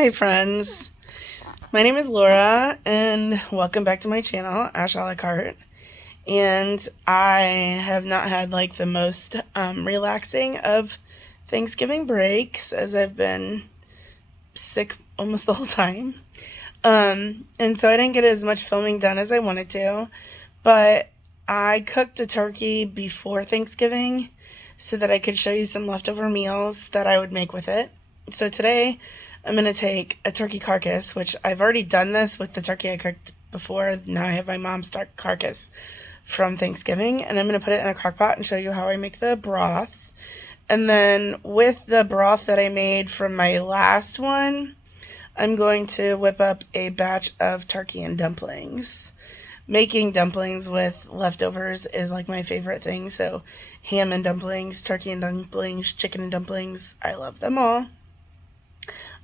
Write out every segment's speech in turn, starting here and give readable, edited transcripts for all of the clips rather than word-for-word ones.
Hi friends, my name is Laura and welcome back to my channel, Ashalacarte. And I have not had like the most relaxing of Thanksgiving breaks as I've been sick almost the whole time. And so I didn't get as much filming done as I wanted to, but I cooked a turkey before Thanksgiving so that I could show you some leftover meals that I would make with it. So today I'm going to take a turkey carcass, which I've already done this with the turkey I cooked before. Now I have my mom's carcass from Thanksgiving, and I'm going to put it in a crock pot and show you how I make the broth. And then with the broth that I made from my last one, I'm going to whip up a batch of turkey and dumplings. Making dumplings with leftovers is like my favorite thing. So ham and dumplings, turkey and dumplings, chicken and dumplings, I love them all.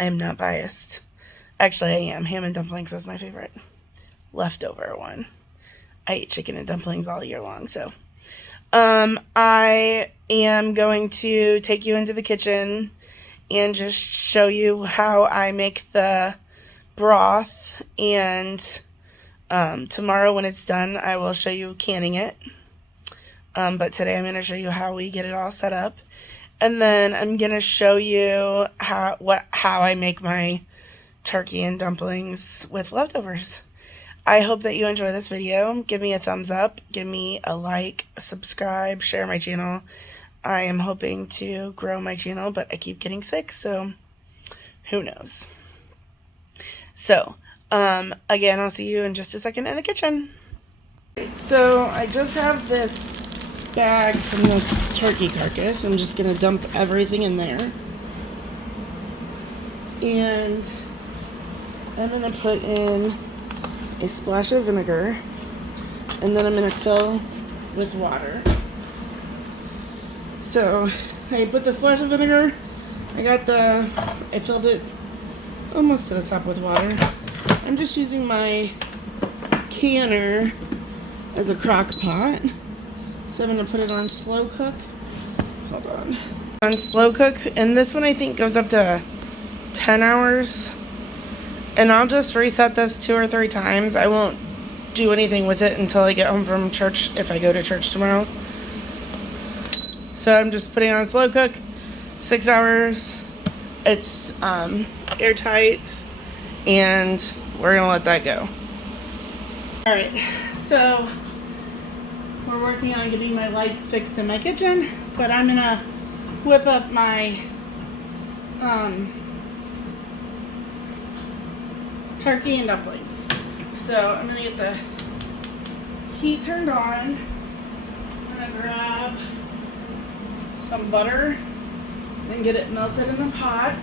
I am not biased. Actually, I am. Ham and dumplings is my favorite leftover one. I eat chicken and dumplings all year long, so. I am going to take you into the kitchen and just show you how I make the broth. And tomorrow when it's done, I will show you canning it. But today I'm going to show you how we get it all set up. And then I'm going to show you how I make my turkey and dumplings with leftovers. I hope that you enjoy this video. Give me a thumbs up, give me a like, subscribe, share my channel. I am hoping to grow my channel, but I keep getting sick, so who knows. So, again, I'll see you in just a second in the kitchen. So, I just have this bag from the turkey carcass. I'm just going to dump everything in there. And I'm going to put in a splash of vinegar. And then I'm going to fill with water. So I put the splash of vinegar. I filled it almost to the top with water. I'm just using my canner as a crock pot. So I'm going to put it on slow cook. Hold on. On slow cook. And this one I think goes up to 10 hours. And I'll just reset this 2 or 3 times. I won't do anything with it until I get home from church, if I go to church tomorrow. So I'm just putting on slow cook. 6 hours. It's airtight. And we're going to let that go. Alright. So we're working on getting my lights fixed in my kitchen, but I'm gonna whip up my turkey and dumplings. So I'm gonna get the heat turned on. I'm gonna grab some butter and get it melted in the pot.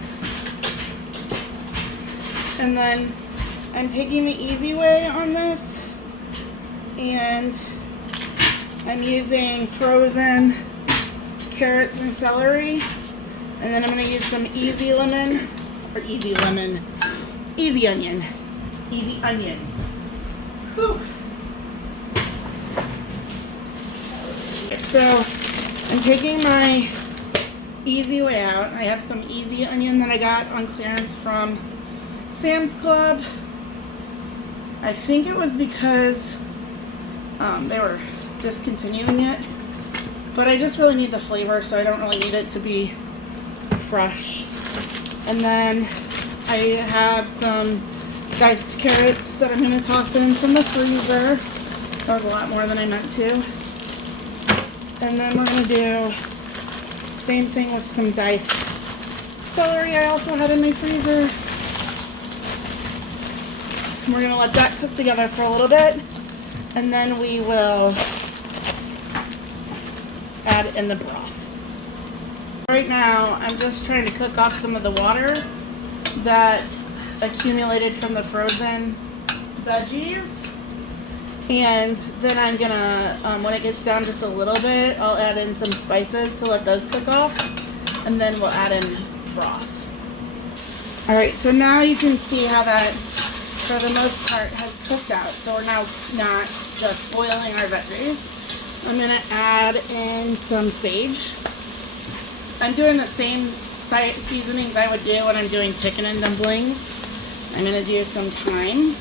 And then I'm taking the easy way on this, and I'm using frozen carrots and celery, and then I'm going to use some easy onion. Whew. So I'm taking my easy way out. I have some easy onion that I got on clearance from Sam's Club. I think it was because they were discontinuing it, but I just really need the flavor, so I don't really need it to be fresh. And then I have some diced carrots that I'm going to toss in from the freezer. That was a lot more than I meant to. And then we're going to do same thing with some diced celery I also had in my freezer. And we're going to let that cook together for a little bit, and then we will add in the broth. Right now, I'm just trying to cook off some of the water that accumulated from the frozen veggies. And then I'm gonna, when it gets down just a little bit, I'll add in some spices to let those cook off. And then we'll add in broth. Alright, so now you can see how that, for the most part, has cooked out. So we're now not just boiling our veggies. I'm going to add in some sage. I'm doing the same seasonings I would do when I'm doing chicken and dumplings. I'm going to do some thyme.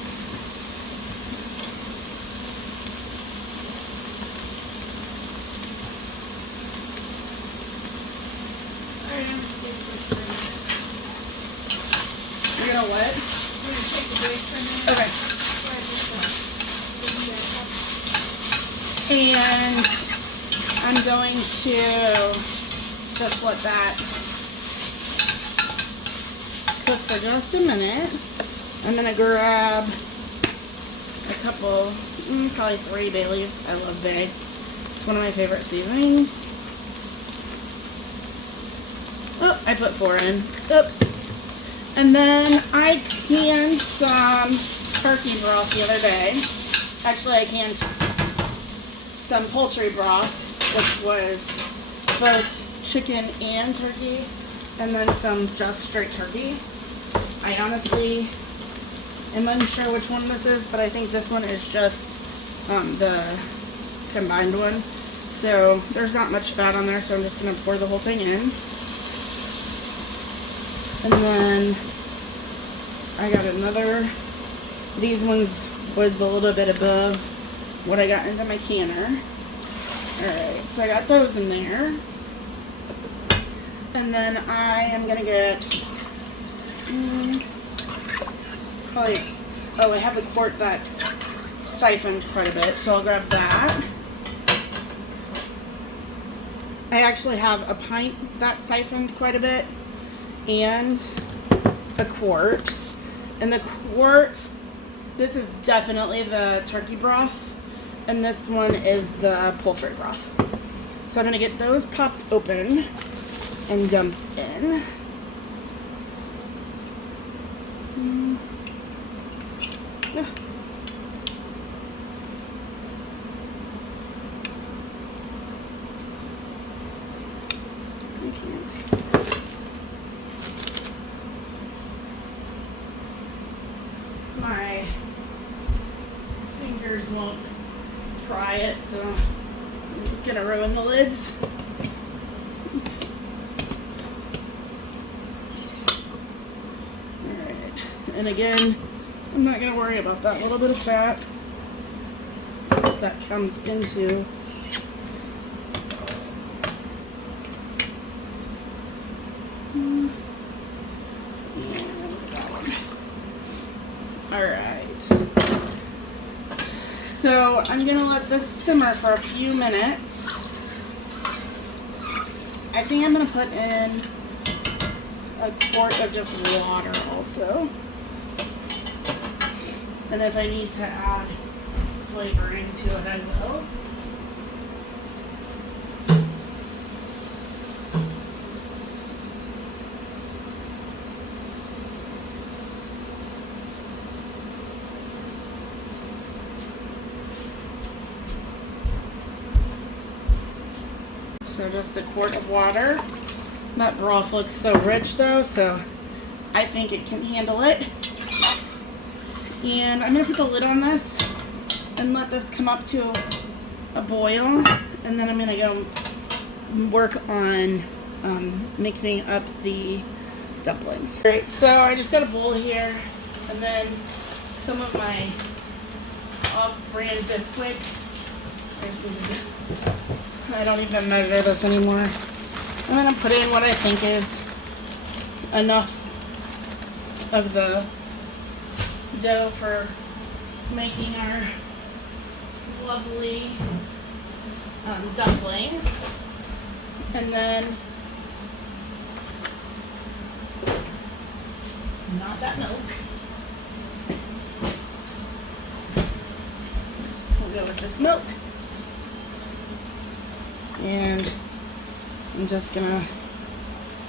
You're going to what? We're going to take the break for a minute. Okay. And I'm going to just let that cook for just a minute. I'm going to grab a couple, probably 3 bay leaves. I love bay. It's one of my favorite seasonings. Oh, I put 4 in. Oops. And then I canned some turkey broth the other day. Actually, I canned some poultry broth, which was both chicken and turkey, and then some just straight turkey. I honestly am unsure which one this is, but I think this one is just the combined one. So there's not much fat on there, so I'm just going to pour the whole thing in. And then I got another, these ones was a little bit above what I got into my canner. Alright, so I got those in there. And then I am going to get probably, oh, I have a quart that siphoned quite a bit, so I'll grab that. I actually have a pint that siphoned quite a bit and a quart. And the quart, this is definitely the turkey broth, and this one is the poultry broth. So I'm going to get those popped open and dumped in. I can't. My fingers won't pry it, so I'm just gonna ruin the lids. Alright, and again, I'm not gonna worry about that little bit of fat that comes into Alright, so I'm going to let this simmer for a few minutes. I think I'm going to put in a quart of just water also. And if I need to add flavoring to it, I will. So just a quart of water. That broth looks so rich though, so I think it can handle it. And I'm going to put the lid on this and let this come up to a boil. And then I'm going to go work on mixing up the dumplings. Alright, so I just got a bowl here and then some of my off-brand Bisquick. I don't even measure this anymore. I'm going to put in what I think is enough of the dough for making our lovely dumplings. And then, not that milk. We'll go with this milk. And I'm just gonna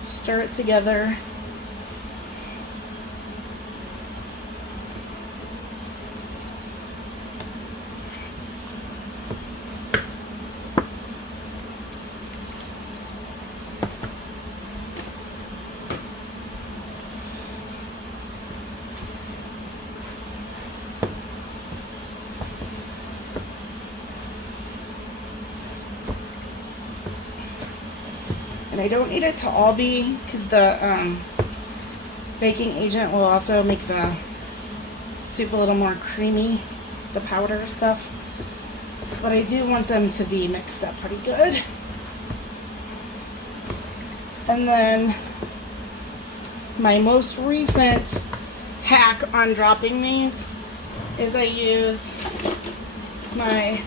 stir it together. And I don't need it to all be, because the baking agent will also make the soup a little more creamy, the powder stuff. But I do want them to be mixed up pretty good. And then my most recent hack on dropping these is I use my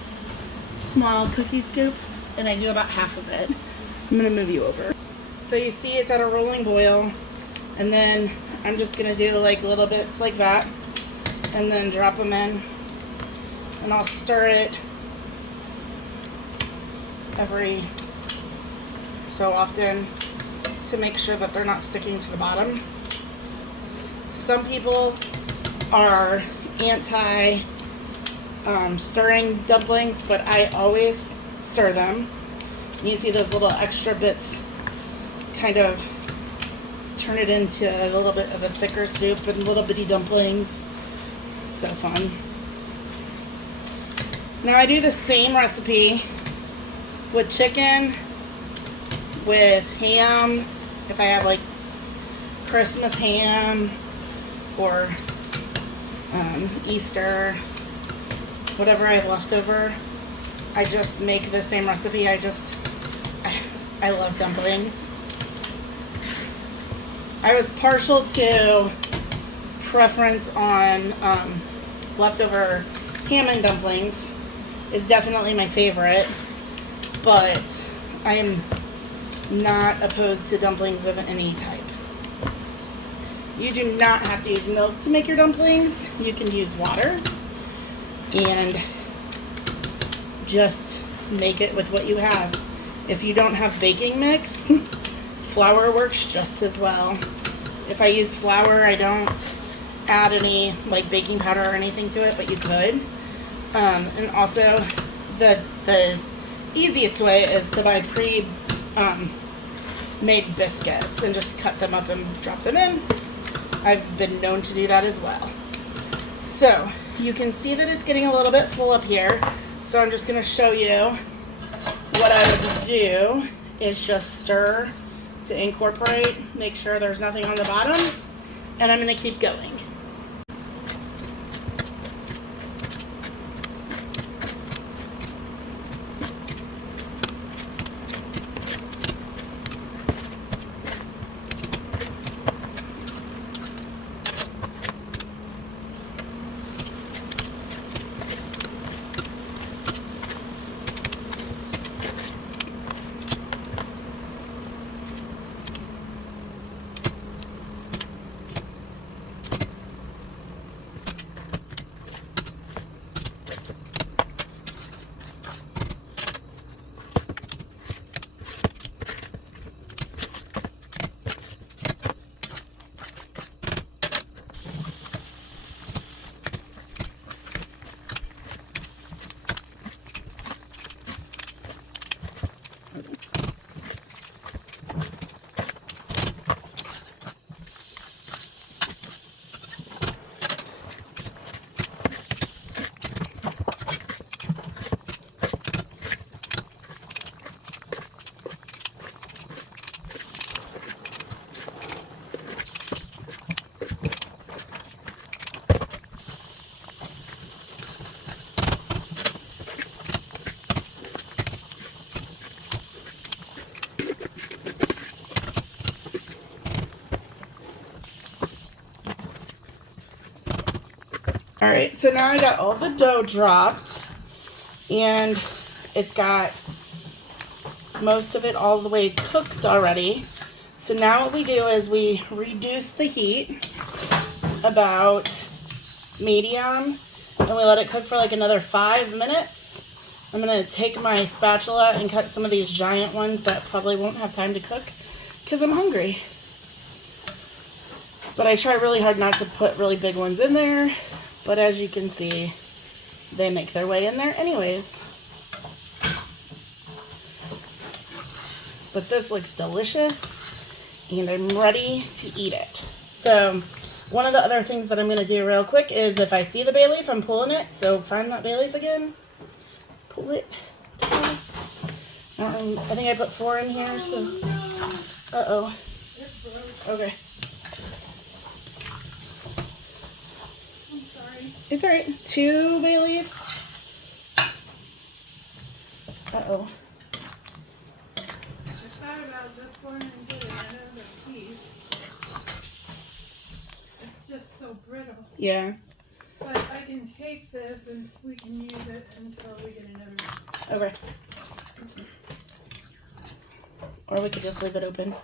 small cookie scoop and I do about half of it. I'm gonna move you over. So you see it's at a rolling boil, and then I'm just gonna do like little bits like that and then drop them in, and I'll stir it every so often to make sure that they're not sticking to the bottom. Some people are anti stirring dumplings, but I always stir them. You see those little extra bits kind of turn it into a little bit of a thicker soup and little bitty dumplings. So fun. Now I do the same recipe with chicken, with ham, if I have like Christmas ham or Easter, whatever I have left over. I just make the same recipe. I love dumplings. I was partial to preference on leftover ham and dumplings. It's definitely my favorite, but I am not opposed to dumplings of any type. You do not have to use milk to make your dumplings. You can use water and just make it with what you have. If you don't have baking mix, flour works just as well. If I use flour, I don't add any like baking powder or anything to it, but you could. And also the easiest way is to buy made biscuits and just cut them up and drop them in. I've been known to do that as well. So you can see that it's getting a little bit full up here. So I'm just going to show you what I would do is just stir to incorporate, make sure there's nothing on the bottom, and I'm going to keep going. All right, so now I got all the dough dropped, and it's got most of it all the way cooked already. So now what we do is we reduce the heat about medium, and we let it cook for like another 5 minutes. I'm gonna take my spatula and cut some of these giant ones that probably won't have time to cook because I'm hungry. But I try really hard not to put really big ones in there. But as you can see, they make their way in there anyways. But this looks delicious, and I'm ready to eat it. So one of the other things that I'm going to do real quick is if I see the bay leaf, I'm pulling it. So find that bay leaf again. Pull it. I think I put 4 in here, so Uh-oh. It broke. Okay. I'm sorry. It's all right. 2 bay leaves. Uh-oh. I thought about just going and getting another piece. It's just so brittle. Yeah. But I can take this and we can use it until we get another piece. Okay. Or we could just leave it open.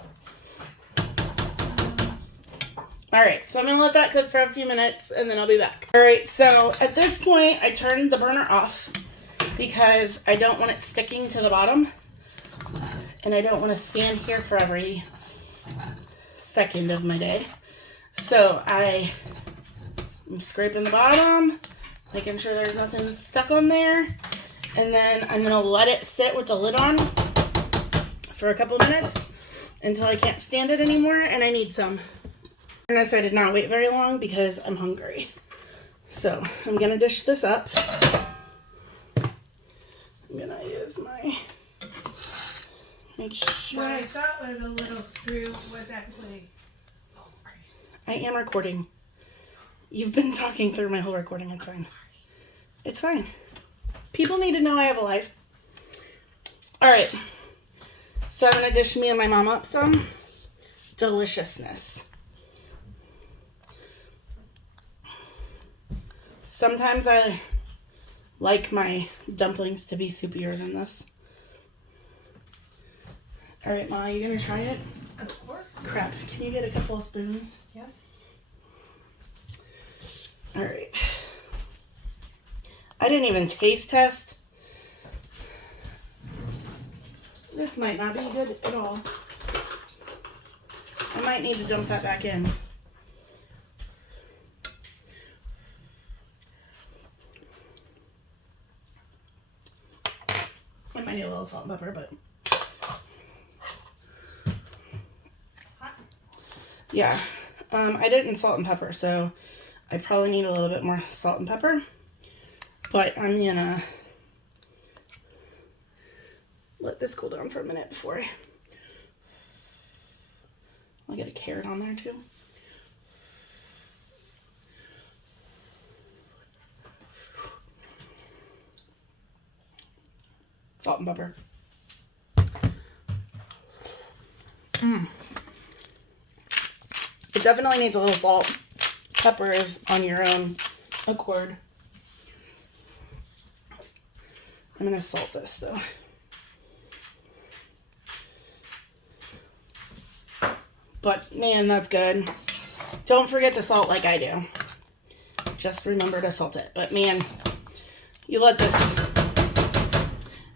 All right, so I'm gonna let that cook for a few minutes and then I'll be back. All right, so at this point, I turned the burner off because I don't want it sticking to the bottom and I don't want to stand here for every second of my day. So I'm scraping the bottom, making sure there's nothing stuck on there, and then I'm gonna let it sit with the lid on for a couple minutes until I can't stand it anymore and I need some. And I did not wait very long because I'm hungry. So I'm gonna dish this up. I'm gonna use make sure. What I thought was a little screw was actually... I am recording. You've been talking through my whole recording. It's fine. It's fine. People need to know I have a life. All right. So I'm gonna dish me and my mom up some deliciousness. Sometimes I like my dumplings to be soupier than this. All right, Ma, you gonna try it? Of course. Crap, can you get a couple of spoons? Yes. All right. I didn't even taste test. This might not be good at all. I might need to dump that back in. I might need a little salt and pepper, but yeah. I didn't salt and pepper, so I probably need a little bit more salt and pepper. But I'm gonna let this cool down for a minute before I'll get a carrot on there too. Salt and pepper. It definitely needs a little salt. Pepper is on your own accord. I'm gonna salt this though. But man, that's good. Don't forget to salt like I do. Just remember to salt it. But man, you let this,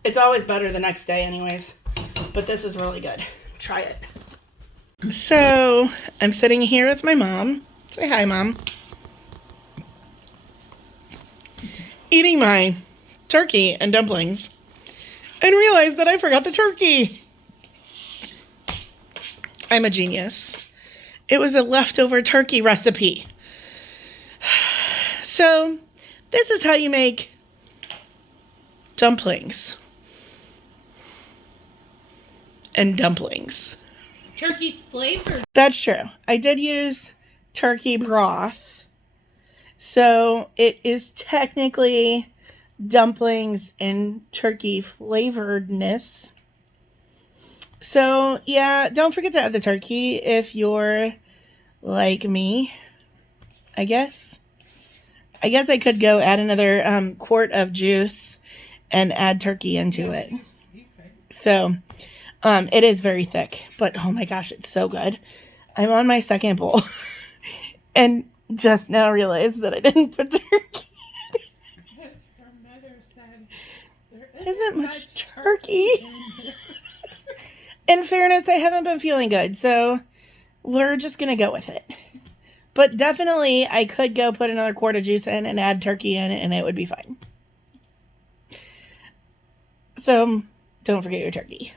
it's always better the next day anyways. But this is really good. Try it. So I'm sitting here with my mom. Say hi, Mom. Eating my turkey and dumplings and realized that I forgot the turkey. I'm a genius. It was a leftover turkey recipe. So this is how you make dumplings and dumplings. Turkey flavored. That's true. I did use turkey broth. So it is technically dumplings in turkey flavoredness. So yeah, don't forget to add the turkey if you're like me, I guess. I guess I could go add another quart of juice and add turkey into it. So it is very thick, but oh my gosh, it's so good. I'm on my second bowl and just now realized that I didn't put turkey. Because her mother said there Isn't much turkey. In fairness, I haven't been feeling good, so we're just going to go with it. But definitely, I could go put another quart of juice in and add turkey in, and it would be fine. So, don't forget your turkey.